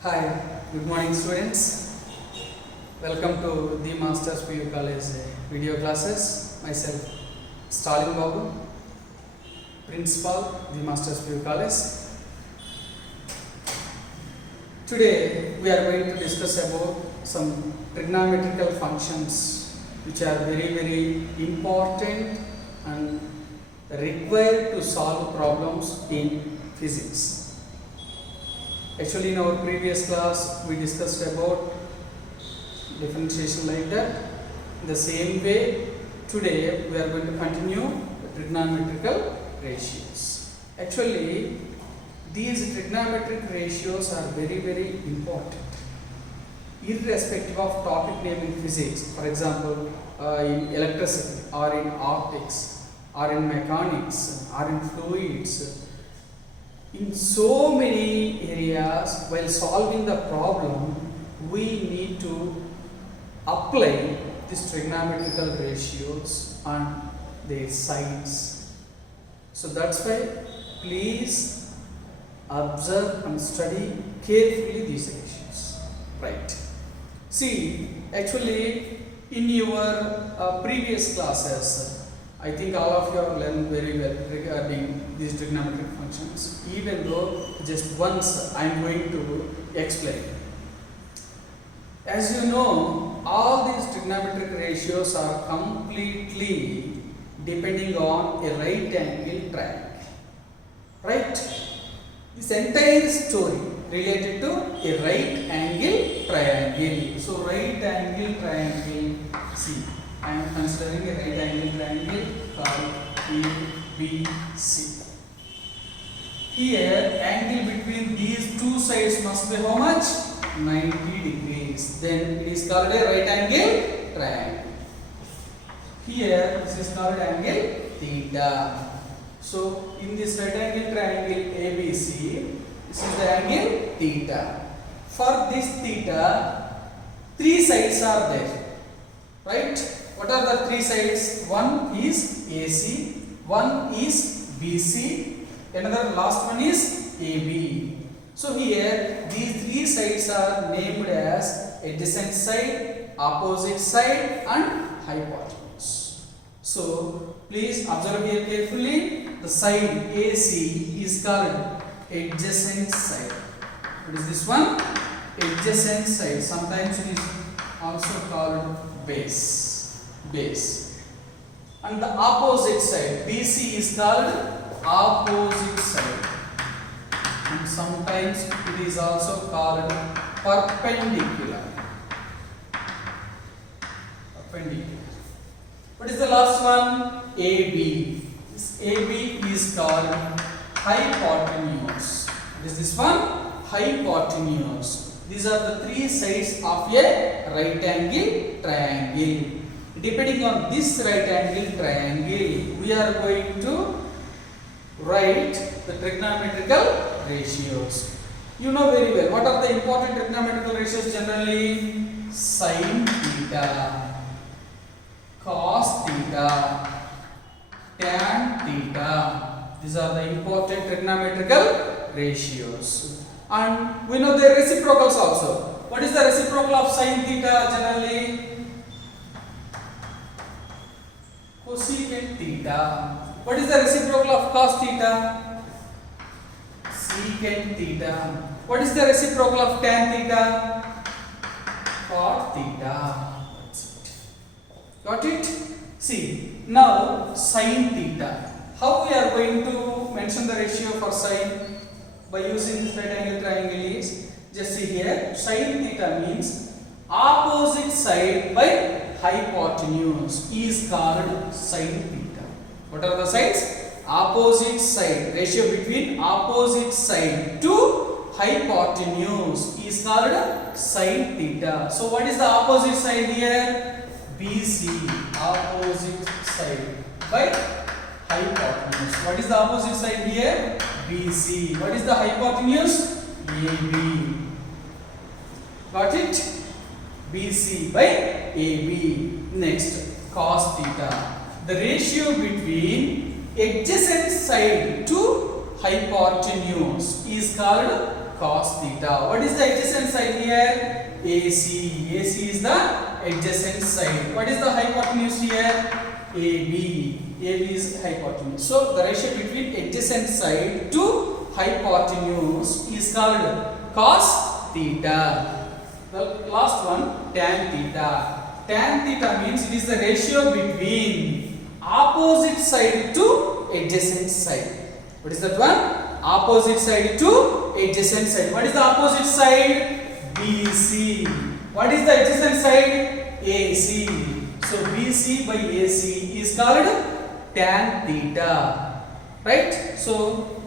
Hi, good morning students. Welcome to the Masters PU College video classes. Myself Stalin Babu, Principal, the Masters PU College. Today we are going to discuss about some trigonometrical functions which are very important and required to solve problems in physics. Actually, in our previous class, we discussed about differentiation like that. In the same way, today we are going to continue the trigonometrical ratios. Actually, these trigonometric ratios are very important, irrespective of topic name in physics. For example, in electricity, or in optics, or in mechanics, or in fluids. In so many areas, while solving the problem, we need to apply these trigonometrical ratios and their signs. So that's why please observe and study carefully these ratios. Right. See, actually in your previous classes, I think all of you have learned very well regarding these trigonometric functions, even though just once I am going to explain. As you know, all these trigonometric ratios are completely depending on a right angle triangle. Right? This entire story related to a right angle triangle. So, right angle triangle, see, I am considering a right angle triangle called ABC. Here, angle between these two sides must be how much? 90 degrees. Then it is called a right angle triangle. Here, this is called angle theta. So, in this right angle triangle ABC, this is the angle theta. For this theta, three sides are there. Right? What are the three sides? One is AC, one is BC, another last one is AB. So here these three sides are named as adjacent side, opposite side and hypotenuse. So please observe here carefully. The side AC is called adjacent side. What is this one? Adjacent side. Sometimes it is also called base. And the opposite side BC is called opposite side, and sometimes it is also called perpendicular. What is the last one? AB. This AB is called hypotenuse. What is this one? Hypotenuse. These are the three sides of a right angle triangle. Depending on this right angle triangle, we are going to write the trigonometrical ratios. You know very well what are the important trigonometrical ratios generally? Sin theta, cos theta, tan theta. These are the important trigonometrical ratios. And we know their reciprocals also. What is the reciprocal of sin theta generally? Cosecant theta. What is the reciprocal of cos theta? Secant theta. What is the reciprocal of tan theta? Cot theta. That's it. Got it? See, now sin theta. How we are going to mention the ratio for sin by using this right angle triangle is, just see here, sin theta means opposite side by hypotenuse is called sin theta. What are the sides? Opposite side. Ratio between opposite side to hypotenuse is called sin theta. So what is the opposite side here? BC. Opposite side by hypotenuse. What is the opposite side here? BC. What is the hypotenuse? AB. Got it? BC by AB. Next, cos theta. The ratio between adjacent side to hypotenuse is called cos theta. What is the adjacent side here? AC. AC is the adjacent side. What is the hypotenuse here? AB. AB is hypotenuse. So the ratio between adjacent side to hypotenuse is called cos theta. The last one, tan theta. Tan theta means it is the ratio between opposite side to adjacent side. What is that one? Opposite side to adjacent side. What is the opposite side? BC. What is the adjacent side? AC. So BC by AC is called tan theta. Right? So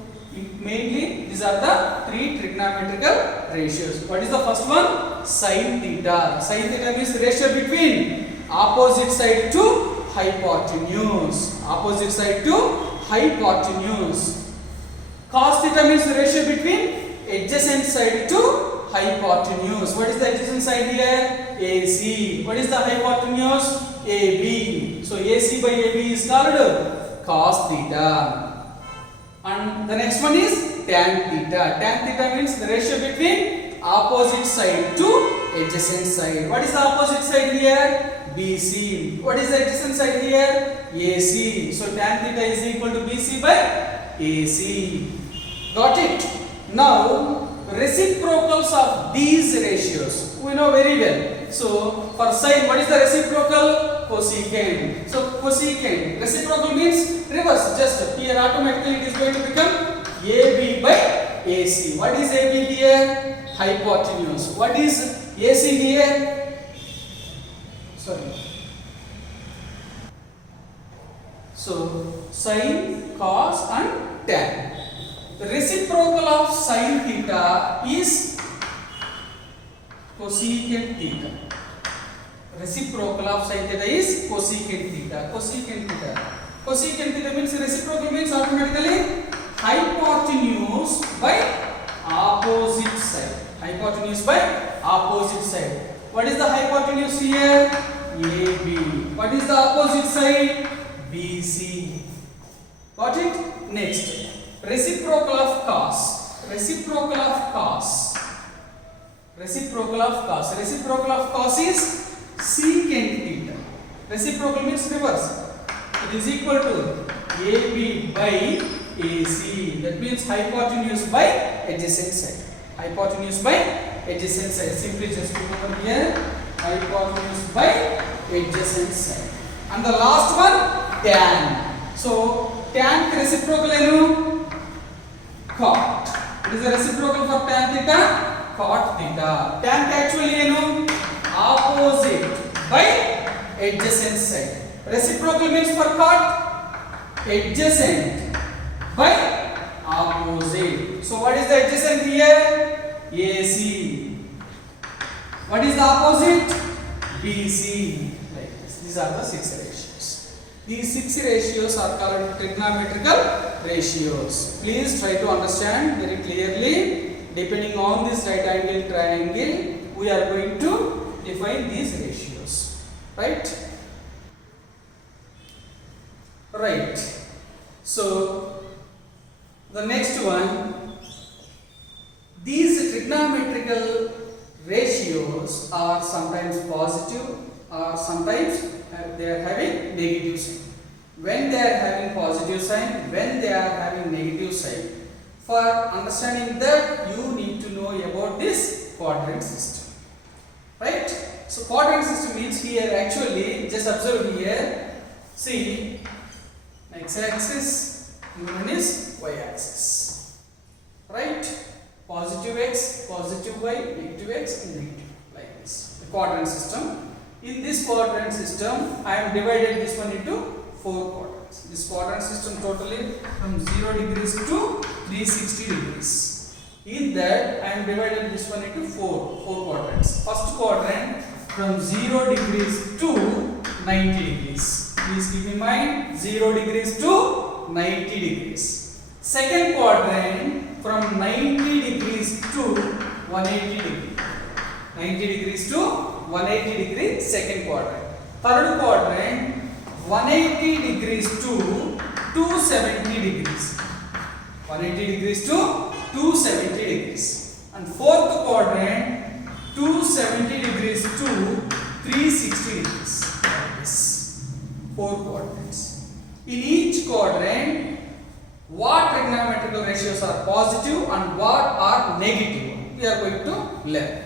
mainly these are the three trigonometrical ratios. What is the first one? Sin theta. Sin theta means ratio between opposite side to hypotenuse. Opposite side to hypotenuse. Cos theta means the ratio between adjacent side to hypotenuse. What is the adjacent side here? AC. What is the hypotenuse? AB. So AC by AB is called cos theta. And the next one is tan theta. Tan theta means the ratio between opposite side to adjacent side. What is the opposite side here? BC. What is the adjacent side here? AC. So tan theta is equal to BC by AC. Got it? Now reciprocals of these ratios we know very well. So for sine, what is the reciprocal? Cosecant. So cosecant, reciprocal means reverse. Just here automatically it is going to become AB by AC. What is AB here? Hypotenuse. What is AC here? Sorry. So sine, cos and tan. The reciprocal of sin theta is cosecant theta. Reciprocal of sin theta is cosecant theta. Cosecant theta. Cosecant theta means reciprocal means automatically hypotenuse by opposite side. Hypotenuse by opposite side. What is the hypotenuse here? AB. What is the opposite side? BC. Got it? Next. Reciprocal of cos. Reciprocal of cos. Reciprocal of cos. Reciprocal of cos is secant theta. Reciprocal means reverse. It is equal to AB by AC. That means hypotenuse by adjacent side. Hypotenuse by adjacent side. Simply just put over here. Hypotenuse by adjacent side. And the last one, tan. So tan reciprocal enu cot. What is the reciprocal for tan theta? Cot theta. Tan actually enu opposite by adjacent side. Reciprocal means for cot adjacent by opposite. So what is the adjacent here? AC. What is the opposite? BC. Like this. These are the 6 ratios. These 6 ratios are called trigonometrical ratios. Please try to understand very clearly. Depending on this right angle triangle, we are going to define these ratios. Right? Right. So the next one, these trigonometrical ratios are sometimes positive or sometimes they are having negative sign. When they are having positive sign, when they are having negative sign. For understanding that, you need to know about this quadrant system. Right? So quadrant system means here actually, just observe here, see x axis, one is y axis. Right? Positive x, positive y, negative x and negative, like this. The quadrant system. In this quadrant system, I have divided this one into 4 quadrants. This quadrant system totally from 0 degrees to 360 degrees. In that, I have divided this one into 4 quadrants. First quadrant from 0 degrees to 90 degrees. Please keep in mind 0 degrees to 90 degrees. Second quadrant from 90 degrees to 180 degrees. 90 degrees to 180 degrees, second quadrant. Third quadrant 180 degrees to 270 degrees. 180 degrees to 270 degrees. quadrant 270 degrees to 360 degrees. Yes. 4 quadrants. In each quadrant, what trigonometrical ratios are positive and what are negative? We are going to learn.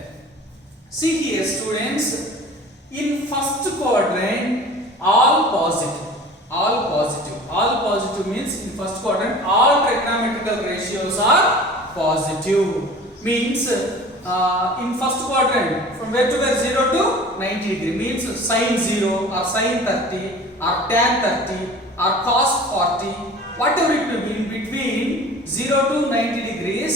See here, students. In first quadrant, all positive. All positive. All positive means in first quadrant, all trigonometrical ratios are positive. Means in first quadrant, from where to where? 0 to 90 degree. Means sin 0 or sin 30 or tan 30 or cos 40. Whatever it will be, in between 0 to 90 degrees,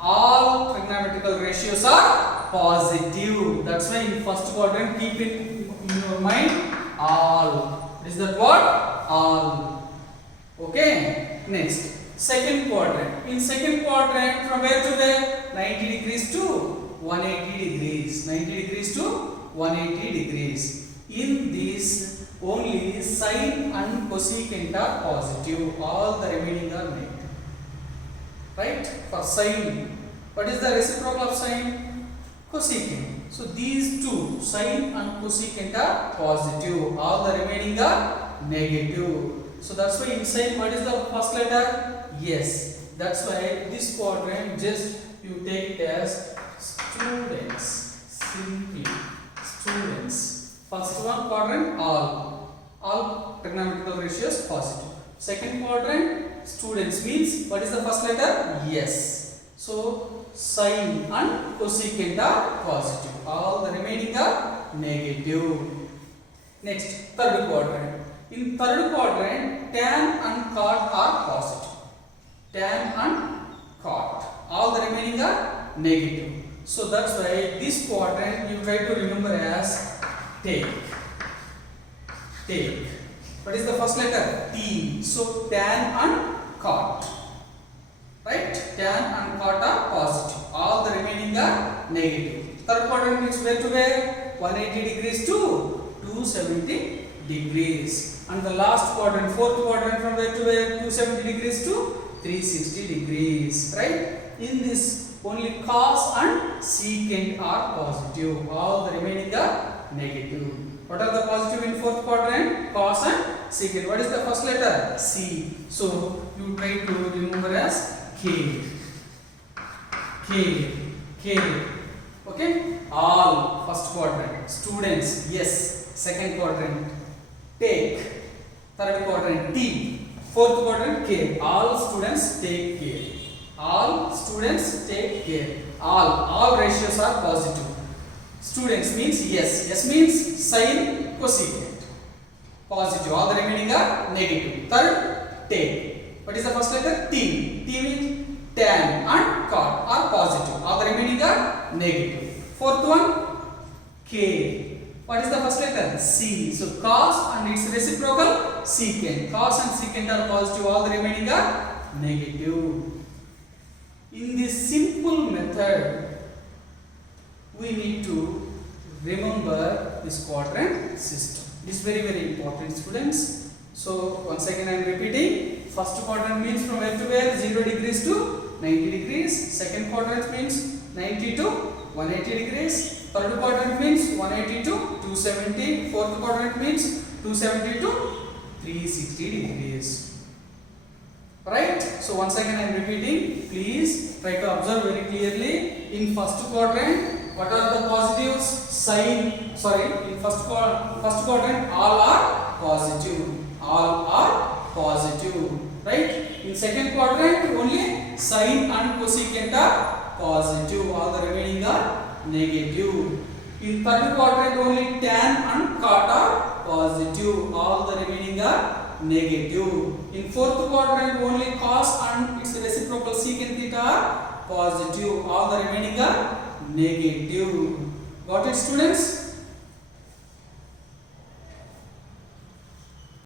all trigonometrical ratios are positive. That's why in first quadrant, keep it in your mind, all. Is that what? All. Okay. Next, second quadrant. In second quadrant, from where to where? 90 degrees to 180 degrees. 90 degrees to 180 degrees. In this, only sine and cosecant are positive. All the remaining are negative. Right? For sine, what is the reciprocal of sine? Cosecant. So these two, sine and cosecant, are positive. All the remaining are negative. So that's why in sine, what is the first letter? Yes. That's why this quadrant, just you take it as students. Simply students. First one quadrant, all trigonometrical ratios positive. Second quadrant, students means what is the first letter? Yes. So sine and cosecant are positive. All the remaining are negative. Next, third quadrant. In third quadrant, tan and cot are positive. Tan and cot. All the remaining are negative. So that's why this quadrant you try to remember as take. Take. What is the first letter? T. So tan and cot. Right? Tan and cot are positive. All the remaining are negative. Third quadrant means where to where? 180 degrees to 270 degrees. And the last quadrant, fourth quadrant, from where to where? 270 degrees to 360 degrees. Right? In this, only cos and secant are positive. All the remaining are negative. What are the positive in fourth quadrant? Cos and secant. What is the first letter? C. So you try to remember as K. K. K. Okay? All first quadrant. Students, yes. Second quadrant, take. Third quadrant, T. Fourth quadrant, K. All students take care. All students take care. All ratios are positive. Students means yes. Yes means sine, cosecant. Positive. All the remaining are negative. Third, take. What is the first letter? T. T means tan and cot are positive. All the remaining are negative. Fourth one, K. What is the first letter? C. So cos and its reciprocal secant. Cos and secant are positive. All the remaining are negative. In this simple method, we need to remember this quadrant system. This is very, very important, students. So once again I am repeating. First quadrant means from where to where? 0 degrees to 90 degrees. Second quadrant means 90 to 180 degrees. Third quadrant means 180 to 270. Fourth quadrant means 270 to 360 degrees. Right? So once again I am repeating. Please try to observe very clearly. In first quadrant, what are the positives? Sine. In first quadrant, all are positive. All are positive. Right? In second quadrant, only sine and cosecant are positive. All the remaining are negative. In third quadrant, only tan and cot are positive. All the remaining are negative. In fourth quadrant, only cos and its reciprocal secant theta are positive. All the remaining are negative. Got it, students?